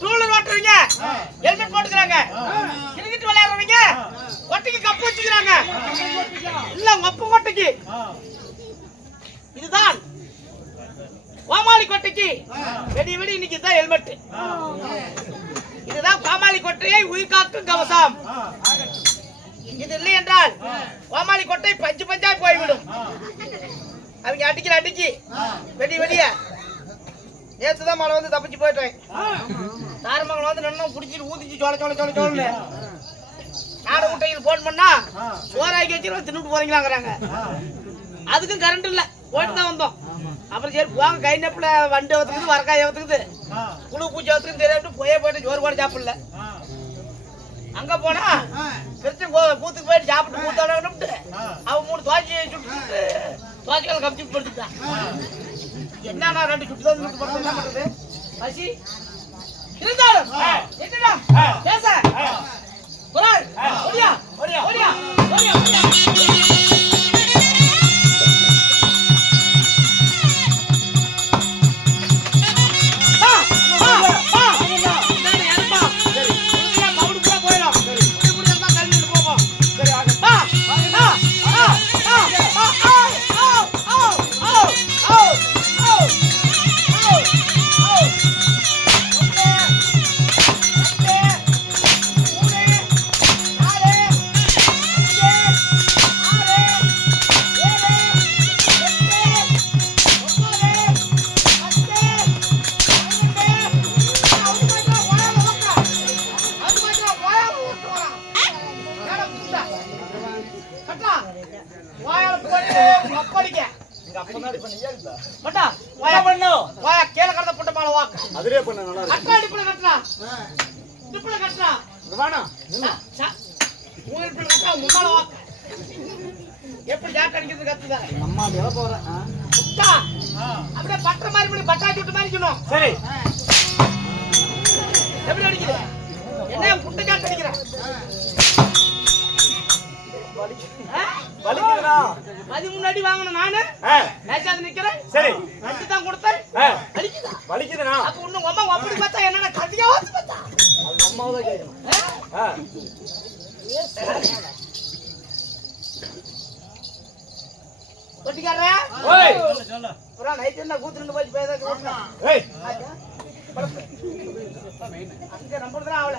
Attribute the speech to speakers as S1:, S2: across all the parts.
S1: டூலர் ஓட்டுறவங்க ஹெல்மெட் போட்டுக்கிறாங்க. Cricket விளையாடுறவங்க கொட்டைக்கு cup வச்சுக்கிறாங்க. இல்ல உங்க கொட்டைக்கு. இதுதான். கோமாளி கொட்டைக்கு. வெடி வெடி இன்னைக்கு தான் ஹெல்மெட் இதுதான் கோமாளி கொட்டையை உயிர் காக்கும் கவசம். இது இல்லை என்றால் கோமாளி கொட்டை பஞ்சு பஞ்சா போய்விடும். அவங்க அடிக்கிற அடிக்கி. வெடி வெடிய. நேத்து தான் மழை வந்து தப்பிச்சு போயிட்டேன். தாரமங்கலம் வந்து நின்னு புடிச்சிட்டு ஊதிச்சு சோழ சோழ சோழ சோழன்னு நாடு முட்டையில் போன் பண்ணா சோறாக்கி வச்சு தின்னுட்டு போறீங்களாங்கிறாங்க. அதுக்கும் கரண்ட் இல்ல. போயிட்டு தான் வந்தோம். அப்புறம் சரி போங்க. கை நெப்பில் வண்டி ஒத்துக்குது வரக்காய் ஒத்துக்குது புழு பூச்சி ஒத்துக்குது தெரியாமட்டு போயே போயிட்டு சோறு கூட சாப்பிடல. அங்க போனா திருச்சி கூத்துக்கு போயிட்டு சாப்பிட்டு கூத்தாடட்டு அவன் மூணு துவாச்சி சுட்டு துவாச்சிகளை கமிச்சு படுத்துட்டான். என்ன நான் ரெண்டு சுட்டு தான் படுத்து என்ன பண்றது? பசி இருந்தாலும் என்னடா பேச. அதுலயே பண்ண நல்லா இருக்கு அக்கா டிப்ல கட்டலாம் டிப்ல கட்டலாம் வேணாம் மூணு டிப்ல
S2: கட்டலாம் முன்னால வாக்க
S1: எப்படி ஜாக்க அடிக்கிறது கத்துதா?
S2: அம்மா வேலை போறேன்
S1: அப்படியே பட்டற மாதிரி பண்ணி பட்டாக்கி விட்டு மாதிரி
S2: சரி.
S1: எப்படி அடிக்கிற என்ன புட்டு ஜாக்க
S2: அடிக்கிறேன்
S1: அது முன்னாடி வாங்கின நானு?
S2: மேட்ச்
S1: அது நிக்கிறேன்.
S2: சரி.
S1: நட்டு தான் கொடுத்தேன். அடிக்குதா?
S2: வலிக்குதுண்ணா.
S1: அப்ப இன்னும் அம்மா அப்படி பார்த்தா என்னடா கதையா
S2: அது அம்மாவை தான் கேட்கணும்
S1: கொட்டிக்காரே
S2: ஓய்.
S1: சொல்ல புரா என்ன கூத்துன்னு போய் பேச கூத்துனா?
S2: ஏய்.
S1: அங்க நம்பர் தான் ஆவல.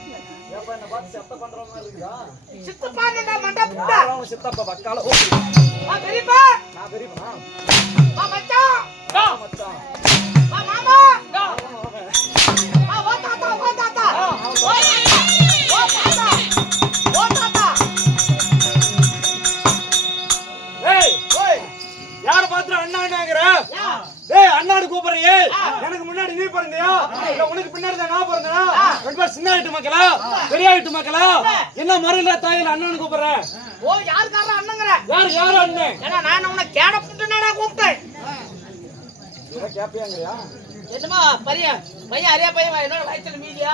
S2: ஏப்பா என்ன பார்த்து செத்த பண்ற மாதிரி இருக்குதா
S1: சித்தப்பா
S2: அவன் பக்கால ஓ
S1: பெரியப்பா.
S2: நான் பெரியப்பா
S1: மச்சான்.
S2: மச்சான்
S1: ஆ, மாமா.
S2: அண்ணாடு கூப்பிடுறியே? எனக்கு முன்னாடி நீ பிறந்தியா? இல்ல உனக்கு பின்னாடி தான் நான் பிறந்தனா? ரெண்டு பேரும் சின்ன ஆயிட்டு மக்களா? பெரிய ஆயிட்டு மக்களா? என்ன மறையில தாயில அண்ணன் கூப்பிடுறேன்
S1: ஓ, யாருக்காரரா அண்ணங்கிற?
S2: யார் யார் அண்ணன்
S1: ஏன்னா நான் உன்னை கேட புட்டுனாடா கூப்பிட்டேன்.
S2: கேப்பியாங்கறியா
S1: என்னமா பையன் பையன் அரியா பையன் என்னோட வயசுல மீதியா?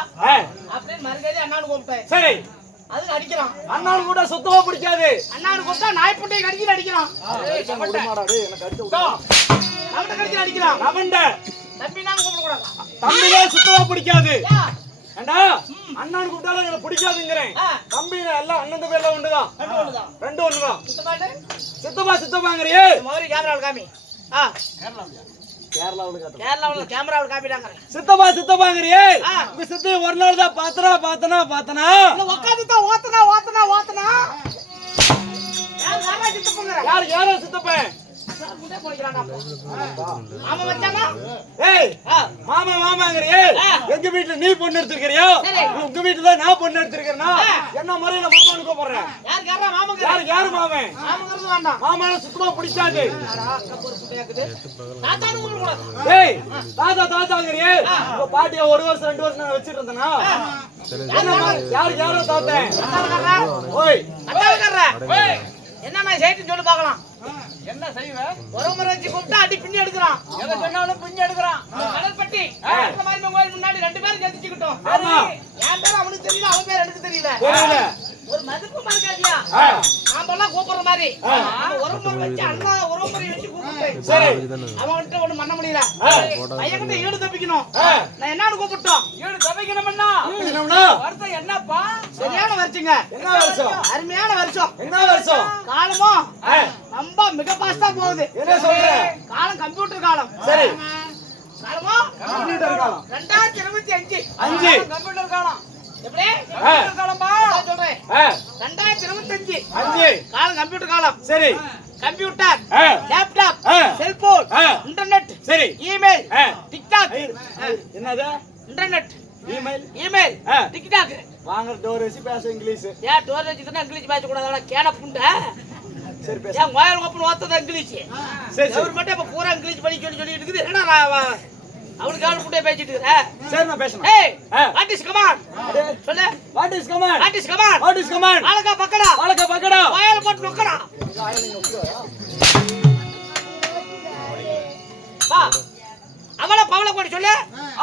S1: அப்படின்னு மறுகதை அண்ணானு கூப்பிட்டேன்.
S2: சரி.
S1: அதுக்கு அடிக்கிறான்.
S2: அண்ணாடு கூட சுத்தமா பிடிக்காது.
S1: அண்ணானு கூப்பிட்டா நாய்ப்புட்டையை கடிக்கிற அடிக்கிறான். அவன கடிச்சு அடிக்கலாம்.
S2: அவன்ட.
S1: தம்பிதான் கூப்பிடக்கூடாது?
S2: தம்பிதான் சுத்தமா பிடிக்காது. ஏண்டா? அண்ணன் கூப்பிட்டாலும் எனக்கு பிடிக்காதுங்கிறேன். தம்பி எல்லாம் அண்ணன் தம்பி
S1: எல்லாம் ஒண்ணுதான்.
S2: ரெண்டு ஒண்ணுதான். சித்தப்பா சித்தப்பாங்கிறியே
S1: மாதிரி கேமராவில் காமி. ஆ.
S2: சித்தப்பா சித்தப்பாங்கிறியே உங்க சித்தைய ஒரு நாள் தான் பாத்தனா பாத்தனா பாத்தனா.
S1: உட்காந்து தான் ஓத்தனா ஓத்தனா ஓத்தனா. யார் யாரோ
S2: சித்தப்பேன்?
S1: மாமா
S2: மாமாங்கிறியே எங்க வீட்டுல நீ பொண்ணு எடுத்திருக்கிறியோ? உங்க வீட்டுல நான் பொண்ணு
S1: எடுத்திருக்கிறேன்னா
S2: என்ன முறையில மாமான்னு கூப்பிடுறேன்
S1: யாரு யாரு
S2: மாமன்? மாமான சுத்தமா பிடிச்சாது. தாத்தா தாத்தாங்கிறியே பாட்டிய ஒரு வருஷம் ரெண்டு வருஷம் வச்சிட்டு இருந்தேன்னா யாரு யாரோ தாத்தேன்
S1: என்னமா செய்து சொல்லு பாக்கலாம்
S3: என்ன செய்வ?
S1: உறவுமுறை வச்சு கூப்பிட்டா அடி பின்னி எடுக்கிறான்.
S3: எதை சொன்னாலும் பிஞ்சு எடுக்கிறான்.
S1: கடற்பட்டி மாதிரி முன்னாடி ரெண்டு பேரும் ஜெயிச்சுக்கிட்டோம்.
S2: ஆமா.
S1: என் பேர் அவனுக்கு தெரியல அவன் பேர் எனக்கு தெரியல. ஒரு மதிப்பு மறக்காதியா? நாமெல்லாம் கூப்பிடுற மாதிரி. உறவுமுறை வச்சு அண்ணா உறவுமுறை வச்சு கூப்பிட்டு
S2: சரி.
S1: அவன் கிட்ட ஒண்ணு பண்ண முடியல.
S2: ஆ.
S1: பையன் கிட்ட ஈடு தப்பிக்கணும். நான் என்னன்னு கூப்பிட்டோம்.
S3: ஈடு
S2: என்னம்னா?
S3: வருத்தம் என்னப்பா?
S1: சரியான வருஷங்க
S2: என்ன வருஷம்?
S1: அருமையான வருஷம்.
S2: என்ன வருஷம்?
S1: காலமும்
S2: ஆ,
S1: ரொம்ப மிக பாஸ்டா போகுது.
S2: என்ன சொல்ற?
S1: காலம் கம்ப்யூட்டர் காலம்.
S2: சரி.
S1: காலமும்
S2: கம்ப்யூட்டர் காலம்.
S1: ரெண்டாயிரத்தி இருபத்தி அஞ்சு.
S2: அஞ்சு.
S3: கம்ப்யூட்டர் காலம்.
S2: இருபத்தஞ்சு.
S1: காலம் கம்ப்யூட்டர் காலம்.
S2: சரி.
S1: கம்ப்யூட்டர் லேப்டாப் செல்போன் இன்டர்நெட்
S2: சரி.
S1: இமெயில் டிக்டாக்
S2: என்னது?
S1: இன்டர்நெட்.
S2: இமெயில்
S1: இமெயில் டிக்டாக்
S2: வாங்குற டோர் வச்சு பேச இங்கிலீஷ்.
S1: ஏன் டோர் வச்சு இங்கிலீஷ் பேச கூடாதா கேன
S2: சரி பேச.
S1: ஏன் வாயில் ஓப்பன் இங்கிலீஷ்?
S2: சரி
S1: கவர்மெண்ட் இப்ப பூரா இங்கிலீஷ் படிக்க சொல்லி சொல்லி இருக்குது. என்ன அவனுக்கு ஆள் புண்டை பேசிட்டு இருக்கிறேன்
S2: சரி நான் பேசணும்
S1: ஏய்
S2: ஆ.
S1: வாட் இஸ் கமான் சொல்லு.
S2: What is command
S1: what is come on
S2: what is
S1: pakoda.
S2: வாழக்க பக்கடா.
S1: கோயில் போட்டு நொக்கடா வா. அவள பவள கோடி சொல்லு.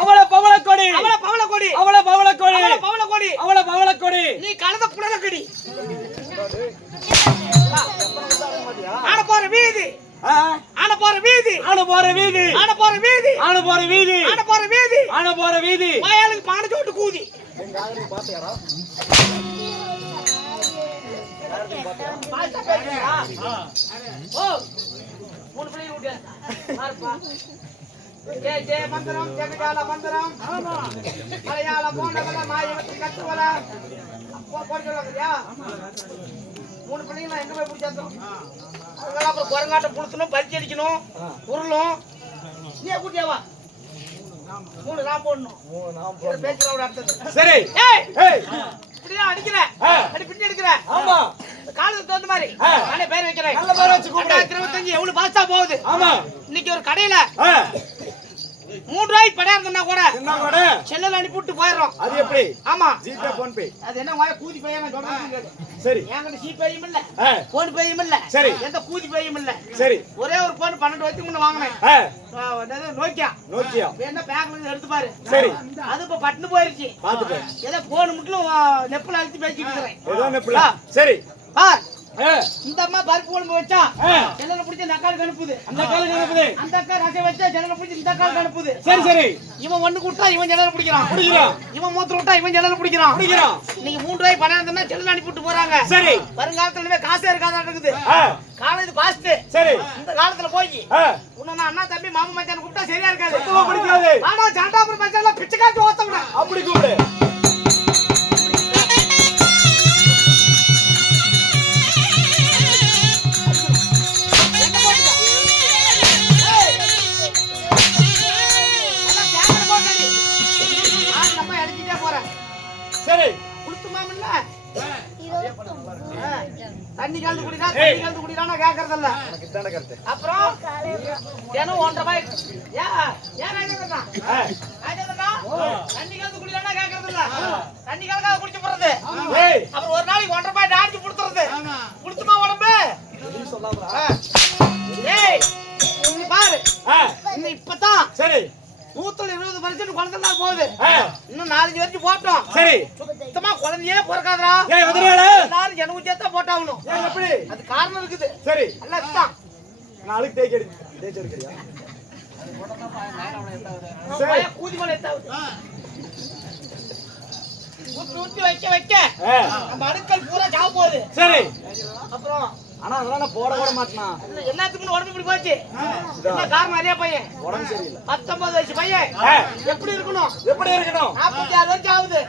S2: அவள பவள கொடி
S1: அவள பவள கோடி
S2: அவள பவள கொடி
S1: அவள பவள கோடி
S2: அவள பவள கொடி
S1: நீ கலந்த புலக கடி ஆன போற வீதி
S2: ஆ,
S1: போற வீதி.
S2: ஆன போற வீதி.
S1: ஆன போற வீதி.
S2: ஆன போற வீதி.
S1: ஆன போற வீதி.
S2: ஆன போற வீதி.
S1: கோயிலுக்கு பானை சோட்டு கூதி. மூணு பிள்ளைங்க விட்டு பாருப்பா. ஜெய ஜெய மந்திரம் ஜெகஜால மந்திரம். மலையாள போனவல மாயவத்தி கட்டுவல போட சொல்லுவாங்கய்யா மூணு பிள்ளைங்க எங்க போய் பிடிச்சாந்தோம் அதெல்லாம் அப்புறம் குரங்காட்டை புளுத்தணும் பறிச்சு அடிக்கணும் உருளும். நீ கூட்டியாவா மூணு நான் போடணும். ஒரு அடுத்தது.
S2: சரி.
S1: இப்படியே அடிக்கிற. அடி பின்னி எடுக்கிற.
S2: ஆமா.
S1: காலத்துக்கு தகுந்த மாதிரி. நானே பேர் வைக்கிறேன்.
S2: நல்ல பேர் வச்சு கூப்பிடு.
S1: ரெண்டாயிரத்தி இருபத்தஞ்சு எவ்வளவு பாஸ்டா போகுது.
S2: ஆமா.
S1: இன்னைக்கு ஒரு கடையில மூணு ரூபாய்க்கு படம் இருந்தா கூட
S2: என்ன கூட
S1: செல்லல் அனுப்பிவிட்டு போயிடுறோம்.
S2: அது எப்படி?
S1: ஆமா.
S2: ஜிபே போன் பே
S1: அது என்ன வாய கூதி பையன் நான் சொல்றேன்
S2: சரி.
S1: என்கிட்ட சீ பையும் இல்ல. போன் பையும் இல்ல.
S2: சரி.
S1: எந்த கூதி பையும் இல்ல.
S2: சரி.
S1: ஒரே ஒரு போன் பன்னெண்டு வயசுக்கு முன்ன வாங்கினேன். நோக்கியா?
S2: நோக்கியா?
S1: என்ன பேங்க்ல இருந்து எடுத்து பாரு.
S2: சரி.
S1: அது இப்ப பட்டுன்னு போயிருச்சு.
S2: பாத்துட்டேன்
S1: ஏதோ போன் மட்டும் நெப்பில் அழுத்தி பேசிட்டு இருக்கிறேன்.
S2: ஏதோ நெப்புல. சரி.
S1: பார் இந்த அம்மா பருப்பு குழம்பு வச்சா
S2: ஆ.
S1: ஜன்னல பிடிச்சி இந்த அக்காளுக்கு அனுப்புது.
S2: அந்த காலுக்கு அனுப்புது?
S1: அந்த அக்கா ரசம் வச்சா ஜன்னல பிடிச்சி இந்த அக்காளுக்கு அனுப்புது.
S2: சரி சரி.
S1: இவன் ஒண்ணு கொடுத்தா இவன் ஜன்னல பிடிக்கிறான்.
S2: பிடிக்கிறான்.
S1: இவன் மூத்திரம் விட்டா இவன் ஜன்னல பிடிக்கிறான்.
S2: பிடிக்கிறான்.
S1: நீங்க மூணு ரூபாய் பணம் இருந்தா ஜன்னல் அனுப்பிட்டு போறாங்க.
S2: சரி.
S1: வருங்காலத்துல காசே இருக்குது.
S2: ஆ,
S1: காலம் இது பாஸ்ட்
S2: சரி.
S1: இந்த காலத்துல போய் உன்னை அண்ணா தம்பி மாமா மச்சான் கூப்பிட்டா சரியா இருக்காது.
S2: பிடிக்காது.
S1: ஆனா சாண்டாபுரம் மச்சான் பிச்சைக்காச்சு ஓத்தவிட
S2: அப்படி கூப்பிடு. சரி.
S1: குளுத்துமாமல்ல தண்ணி கலந்து குடிடா தண்ணி கலந்து குடிடா நான்
S2: கேக்குறது இல்ல
S1: அப்புறம் தினம் ஒன்றரை பாய் ஏன் யா
S2: ராஜேந்திரா
S1: ராஜேந்திரா தண்ணி கலந்து குடிடா நான் கேக்குறது இல்ல தண்ணி கலக்காத குடிச்சு போறது. அப்புறம் ஒரு நாளைக்கு 1.5 பாய் டாடி புடுத்துறது குடுத்துமா உடம்பு? சொல்லாமடா ஏய் நீ பாரு. இப்பதான்
S2: சரி.
S1: நூத்துல இருபது பர்சன்ட் குழந்தை போகுது. இன்னும் நாலஞ்சு வரைக்கும் போட்டோம்.
S2: சரி.
S1: சுத்தமா குழந்தையே
S2: வந்துடுவாளே
S1: எல்லாரும் ஜனவு சேர்த்தா போட்டாகணும்.
S2: எப்படி?
S1: அது காரணம் இருக்குது.
S2: சரி.
S1: எல்லாம்
S2: தேய்க்க தேய்ச்சி இருக்கிறியா சரி.
S1: பய கூதி மலை எத்தாவது ஊத்தி ஊத்தி வைக்க வைக்க. நம்ம அடுக்கல் பூரா சாவ போகுது
S2: சரி.
S1: அப்புறம்
S2: ஆனா அதெல்லாம் நான் போட கூட மாட்டேனா
S1: எல்லாத்துக்கும் உடம்பு இப்படி போச்சு என்ன காரணம் நிறைய பையன்
S2: உடம்பு சரியில்லை
S1: பத்தொன்பது வயசு பையன். எப்படி இருக்கணும்
S2: எப்படி இருக்கணும்
S1: நாற்பத்தி ஆறு வரைக்கும் ஆகுது.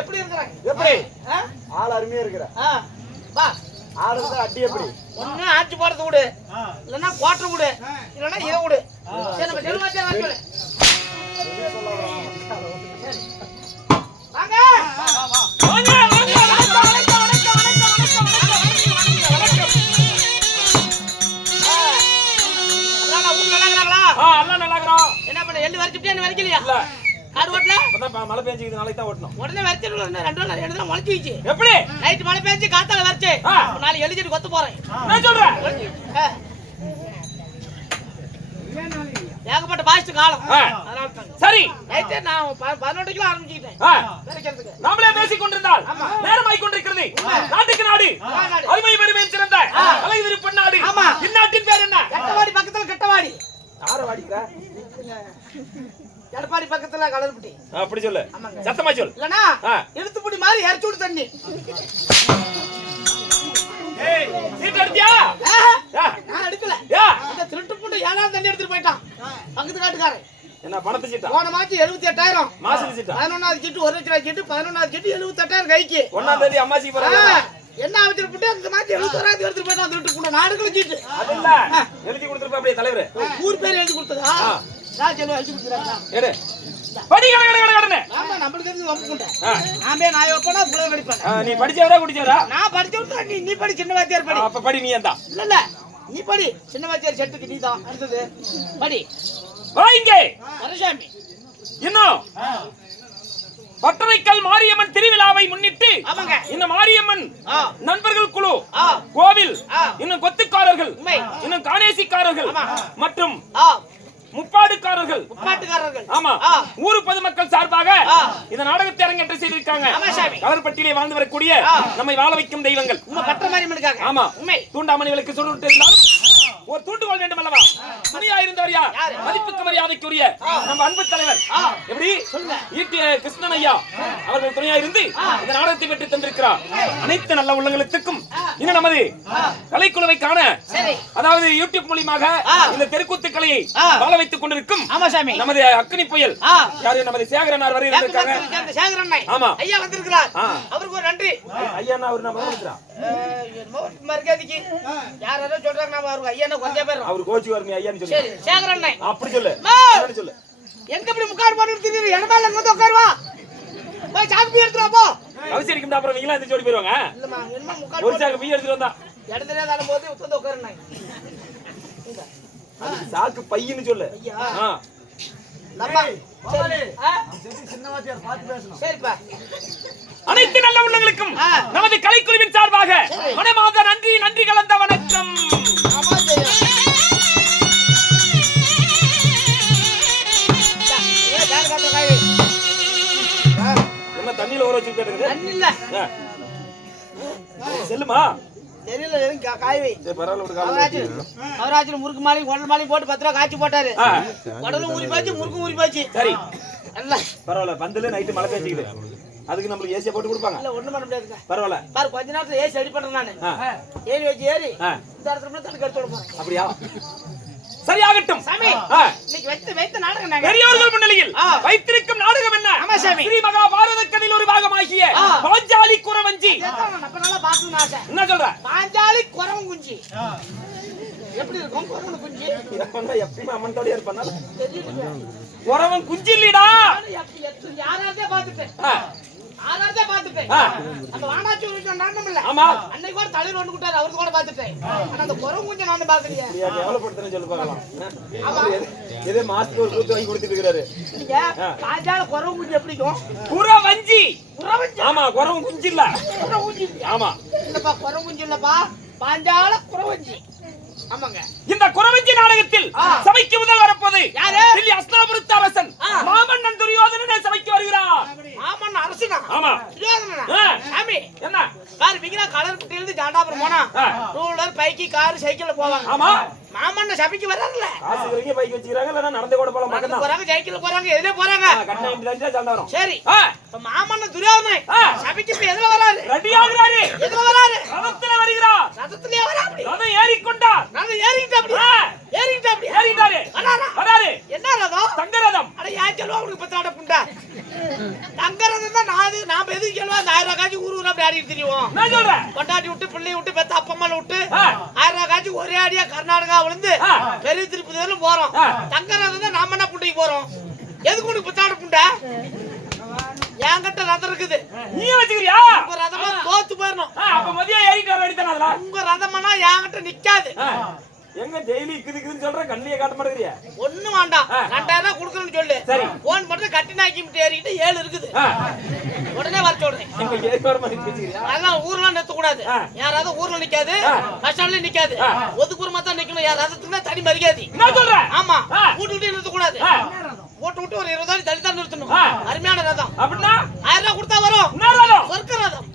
S1: எப்படி இருக்கிறேன்
S2: எப்படி? ஆள் அருமையா இருக்கிற.
S1: வா
S2: ஆள் இருந்தா அடி எப்படி
S1: ஒண்ணு ஆட்சி போடுறது விடு இல்லைன்னா குவாட்டர் விடு இல்லைன்னா இதை விடு சரி நம்ம செல்வாச்சா சொல்லு
S2: இல்ல.
S1: நடுவோட்ல
S4: இப்பதான் ப- மழை பெஞ்சுக்குது நாளைக்கு தான் ஓட்டணும்.
S1: உடனே வரைச்சு ரெண்டு நாள் ரெண்டு நாள் முளைச்சிச்சு
S4: எப்படி?
S1: நைட்டு மழை பெஞ்சு காத்தால வரைச்சு.
S4: ஆ.
S1: ஒரு நாள் எழுதிட்டு கொத்து போறேன்.
S4: நான் சொல்றேன்.
S1: ஏகப்பட்ட காலம். தாங்க.
S4: சரி.
S1: நைட்டு நான் பதினொன்று கிலோ ஆரம்பிச்சுக்கிட்டேன்.
S4: நாமளே பேசிக் கொண்டிருந்தால் நேரமாய் கொண்டிருக்கிறது. நாட்டுக்கு நாடு.
S1: நாடு.
S4: அருமை பெருமையும் சிறந்த அழகு நாடு
S1: ஆமா.
S4: இந்நாட்டின் பேர் என்ன?
S1: கெட்டவாடி பக்கத்துல கெட்டவாடி.
S4: யார வாடிக்கிற?
S1: எடப்பாடி பக்கத்துல கலர்பட்டி
S4: அப்படி சொல்லு. சத்தமா சொல்
S1: இல்லனா
S4: ஆ.
S1: இழுத்துப்புடி மாதிரி இறச்சி விடு தண்ணி.
S4: ஏய் சீட் அடிச்சியா
S1: நான் எடுக்கல.
S4: ஏ,
S1: இந்த திருட்டு புண்டு ஏழாம் தண்ணி எடுத்துட்டு போயிட்டான். பக்கத்து காட்டுக்காரன்.
S4: என்ன பணத்து சீட்டா?
S1: போன எழுபத்தி எட்டாயிரம்.
S4: மாசத்து சீட்டா?
S1: பதினொன்னாவது சீட்டு ஒரு லட்சம் சீட்டு பதினொன்னாவது சீட்டு எழுபத்தி எட்டாயிரம் கைக்கு.
S4: ஒன்னாம் தேதி அம்மாசி போறாங்க.
S1: என்ன அமைச்சர் புட்டு? அந்த மாச்சு எழுபத்தி ஓராயிரத்தி எடுத்துட்டு போயிட்டான் திருட்டு புண்டு நாடுகளும் சீட்டு.
S4: அது இல்ல. எழுதி கொடுத்துருப்பா அப்படியே தலைவர்.
S1: ஊர் பேர் எழுதி கொடுத்ததா?
S4: நீ படிச்சவரா குடிச்சவரா?
S1: நான் படிச்சு விட்டா நீ நீ படி சின்ன வாத்தியார் படி.
S4: அப்ப படி நீ அந்த
S1: இல்ல இல்ல. நீ படி. சின்ன வாத்தியார் செட்டுக்கு நீ தான். அடுத்தது படி.
S4: வாங்க.
S1: வரசாமி.
S4: இன்னும். பட்டறைக்கல் மாரியம்மன் திருவிழாவை முன்னிட்டு
S1: ஆமாங்க.
S4: இந்த மாரியம்மன்
S1: ஆ.
S4: நண்பர்கள் குழு
S1: ஆ.
S4: கோவில்
S1: ஆ.
S4: இன்னும் கொத்துக்காரர்கள். இன்னும் காணேசிக்காரர்கள். மற்றும்
S1: ஆ.
S4: முப்பாடுக்காரர்கள்.
S1: முப்பாட்டுக்காரர்கள்.
S4: ஆமா. ஊர் பொதுமக்கள் சார்பாக. இந்த நாடகத்தை அரங்கேற்ற செய்திருக்காங்க. கலர்பட்டியிலே வாழ்ந்து வரக்கூடிய. நம்மை வாழ வைக்கும் தெய்வங்கள்.
S1: மாதிரி மனுக்காக
S4: ஆமா.
S1: உண்மை.
S4: தூண்டாமணிகளுக்கு சொல்லிட்டு இருந்தாலும் ஒரு தூண்டுகோல் வேண்டும் அல்லவா? துணியா இருந்தவர் யார்? மதிப்புக்கு மரியாதைக்குரிய நம்ம அன்பு தலைவர். எப்படி. ஈட்டிய கிருஷ்ணன் ஐயா அவர்கள் துணையா இருந்து இந்த நாடகத்தை பெற்று தந்திருக்கிறார். அனைத்து நல்ல உள்ளங்களுக்கும் இன்னும் நமது கலைக்குழுவை காண அதாவது யூடியூப் மூலியமாக. இந்த தெருக்கூத்து கலையை. வாழ வைத்துக் கொண்டிருக்கும்
S1: ஆமா சாமி.
S4: நமது அக்னி புயல். யாரு? நமது சேகரனார் வரை இருந்திருக்காங்க
S1: அந்த சேகர் அண்ணன்.
S4: ஆமா.
S1: ஐயா வந்திருக்கிறார். அவருக்கு ஒரு நன்றி.
S4: ஐயா அவர் நம்ம இருக்கிறார்
S1: அஹ், என்னமோ மரியாதைக்கு. யார் யாரோ சொல்றாங்க நாம அவருக்கு ஐயா கொஞ்சம் பேர்.
S4: அவர் கோச்சி வரணும் ஐயான்னு சொல்லி.
S1: சரி சேகர் அண்ணன்
S4: அப்படி சொல்லு. சொல்லு.
S1: எங்க இப்படி முக்காடு போட்டு திடீர் இடமால வந்து உட்காருவா போய் சாக்கு எடுத்துட்டு வா, போ.
S4: அவசியம் அப்புறம் நீங்களா எந்திரிச்சு ஓடி போயிருவாங்க?
S1: இல்லம்மா என்னமா முக்காடு
S4: ஒரு சாக்கு பீ எடுத்துட்டு வந்தா.
S1: இடத்துல தான போது உட்காந்து உட்காருண்ணே
S4: அதுக்கு சாக்கு பையன்னு சொல்லு.
S1: ஐயா
S4: ஆ.
S1: நம்ம சரி. ஆ? சரிப்பா.
S4: அனைத்து நல்ல உள்ளங்களுக்கும். நமது கலைக்குழுவின் சார்பாக மனமாத நன்றி நன்றி கலந்த வணக்கம்.
S1: இல்ல.
S4: செல்லுமா.
S1: தெரியல முறுக்கு மாலை உடல் மாலை போட்டு பத்து ரூபா காய்ச்சி போட்டாரு.
S4: ஆ.
S1: உடலும் ஊறி போச்சு முறுக்கும் ஊறி போச்சு.
S4: சரி. பரவாயில்ல பந்துல நைட்டு மழை பெஞ்சுக்குது. அதுக்கு நம்மளுக்கு ஏசியா போட்டு கொடுப்பாங்க.
S1: இல்ல ஒண்ணும் பண்ண முடியாதுங்க.
S4: பரவாயில்ல.
S1: பாரு கொஞ்ச நேரத்துல ஏசி ரெடி பண்றேன் நானு. ஏறி வச்சு ஏறி. இந்த இடத்துல கடிச்சு விட போறேன்.
S4: அப்படியா? சரியாகட்டும்
S1: சாமி. இன்னைக்கு வைத்த வைத்த நாடகம் நாங்க
S4: பெரியவர்கள் முன்னிலையில். வைத்திருக்கும் நாடகம் என்ன
S1: ஆமா, சாமி.
S4: ஸ்ரீ மகாபாரத கதையில் ஒரு பாகமாகிய. பாஞ்சாலி
S1: ஆசை
S4: என்ன சொல்ற
S1: பாஞ்சாலி குறவன் குஞ்சு எப்படி இருக்கும் குறவன் குஞ்சு
S4: எப்பயுமே அம்மன்தோடயே இருப்பானா
S1: தெரியல
S4: குறவன் குஞ்சு இல்லடா
S1: நானும் எப்ப- அந்த வானாச்சூர் இல்ல
S4: ஆமா.
S1: அன்னைக்கு கூட தலைவர் ஒண்ணு கூட்டாரு அவருக்கு கூட பார்த்துட்டேன். ஆனா அந்த குறவன் குஞ்சு நானும் பார்க்கலையே.
S4: நீ அதை எவ்வளவு சொல்லி ஒரு கூத்து வாங்கி கொடுத்துட்டு
S1: நீங்க குஞ்சு எப்படிக்கும்
S4: குறவஞ்சி
S1: குறவன்
S4: ஆமா குறவன் குஞ்சு இல்ல.
S1: இல்லையா?
S4: ஆமா.
S1: இல்லப்பா குறவன் குஞ்சு இல்லப்பா. பாஞ்சால குறவஞ்சி ஆமாங்க.
S4: இந்த குறவஞ்சி நாடகத்தில். சபைக்கு முதல் வரப்போது
S1: யாரு?
S4: தில்லி அஸ்தாபுரத்து அரசன். மாமன்னன் துரியோதனனே
S1: அரசுனா
S4: ஆமா.
S1: சாமி
S4: என்ன?
S1: கார் விக்கினா கலர் குட்டியிலிருந்து ஜாண்டாபுரம் போனா
S4: ஆ.
S1: ரூலர் பைக்கி கார் சைக்கிள்ல போவாங்க.
S4: ஆமா.
S1: மாமன்ன சபைக்கு வர்றாருல்ல.
S4: காசு இருக்கிறவங்க பைக் வச்சுக்கிறாங்க இல்லைன்னா நடந்து கூட போலாம் பக்கம்
S1: போறாங்க சைக்கிள்ல போறாங்க எதுல போறாங்க. சரி. மாமன்ன துரியோதனன். சபைக்கு இப்ப எதுல வராரு?
S4: ரெடி ஆகுறாரு.
S1: எதுல வராரு?
S4: ரதத்துல வருகிறார்.
S1: ரதத்திலே வரா அப்படி
S4: ரதம் ஏறிக்கொண்டார்.
S1: நான் ஏறிக்கிட்ட அப்படி. ஏறிக்கிட்ட அப்படி
S4: ஏறிட்டாரு.
S1: வராரா?
S4: வராரு.
S1: என்ன ரதம்?
S4: தங்க ரதம்.
S1: அட சொல்லுவா அவனுக்கு பத்தாட புண்டா? தங்க ரதம் தான் நான் நாம எதுக்கு அந்த ஆயிரம் ரூபாய் காய்ச்சி ஊரு ஊரா அப்படி ஆடிட்டு தெரியும்
S4: நான் சொல்றேன்
S1: கொண்டாட்டி விட்டு பிள்ளை விட்டு பெத்த அப்பம்மால விட்டு. ஆயிரம் ரூபாய் காய்ச்சி ஒரே அடியா கர்நாடகா விழுந்து. பெரிய திருப்பதி வரையிலும் போறோம்.
S4: ஆ.
S1: தங்க ரதம் தான் நாம என்ன புண்டைக்கு போறோம்? எதுக்கு உனக்கு புத்தாட புண்டை? என்கிட்ட ரதம் இருக்குது.
S4: நீ வச்சுக்கிறியா?
S1: உங்க ரதமா தோத்து போயிடணும்.
S4: அப்ப மதியம் ஏறிட்டு வர வேண்டியதானே
S1: உங்க ரதம்னா என்கிட்ட நிக்காது.
S4: எங்க டெய்லி இருக்குது இருக்குதுன்னு சொல்ற கண்ணிலே காட்ட மாட்டேங்கிறியா?
S1: ஒண்ணும் வேண்டாம். ரெண்டாயிரம் ரூபாய் கொடுக்கணும்னு சொல்லு.
S4: சரி.
S1: போன் மட்டும் கட்டி நாக்கி ஏறிக்கிட்டு ஏழு இருக்குது. உடனே வர சொல்றேன்.
S4: எங்க ஏறி வர மாதிரி பேசுறியா
S1: அதெல்லாம் ஊர்ல நிறுத்த கூடாது. யாராவது ஊர்ல நிக்காது. பஸ் ஸ்டாண்ட்ல நிக்காது. ஒதுக்குறமா தான் நிக்கணும். யாராவது தனி மரியாதை.
S4: என்ன சொல்ற?
S1: ஆமா.
S4: ஆ.
S1: வீட்டு நிறுத்த கூடாது ஓட்டு விட்டு ஒரு இருபது தள்ளி தான் நிறுத்தணும். அருமையான ரதம்.
S4: அப்படின்னா?
S1: ஆயிரம் ரூபாய் கொடுத்தா வரும்.
S4: என்ன ரதம்?
S1: சொர்க்க ரதம்.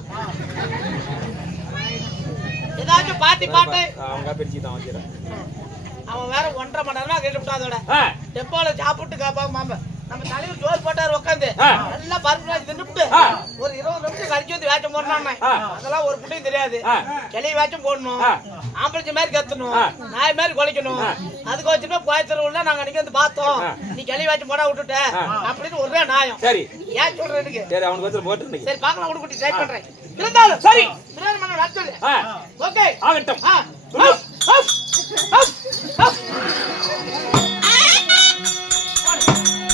S1: ஏதாச்சும் பாட்டி பாட்டு.
S4: அவங்க பிரிச்சுதான் வைக்கிறேன்
S1: அவன் வேற ஒன்றரை மணி நேரமா கேட்டு அதோட.
S4: ஆ,
S1: டெப்பால சாப்பிட்டு காப்பா மாம. நம்ம தலைவர் ஜோர் போட்டாரு உட்காந்து. நல்லா பருப்பு தின்னுட்டு. ஒரு இருபது நிமிஷம் கழிச்சு வந்து வேச்சம் போடணும். அதெல்லாம் ஒரு புட்டையும் தெரியாது. கிளி வேச்சம் போடணும். ஆம்பளை மாதிரி கத்தணும். நாய் மாதிரி குலைக்கணும். அதுக்கு வச்சுட்டு கோயத்தருவுல நாங்க அன்னைக்கு வந்து பார்த்தோம். நீ கிளி வேச்சம் போட விட்டுட்ட. அப்படின்னு ஒரே நியாயம்
S4: சரி.
S1: ஏன் சொல்ற எனக்கு?
S4: சரி அவனுக்கு வந்து போட்டு.
S1: சரி பார்க்கலாம் உடுக்குட்டி ட்ரை பண்றேன். இருந்தாலும்
S4: சரி.
S1: ஓகே.
S4: ஆகட்டும்.
S1: ஹப், ஹப், ஹப்.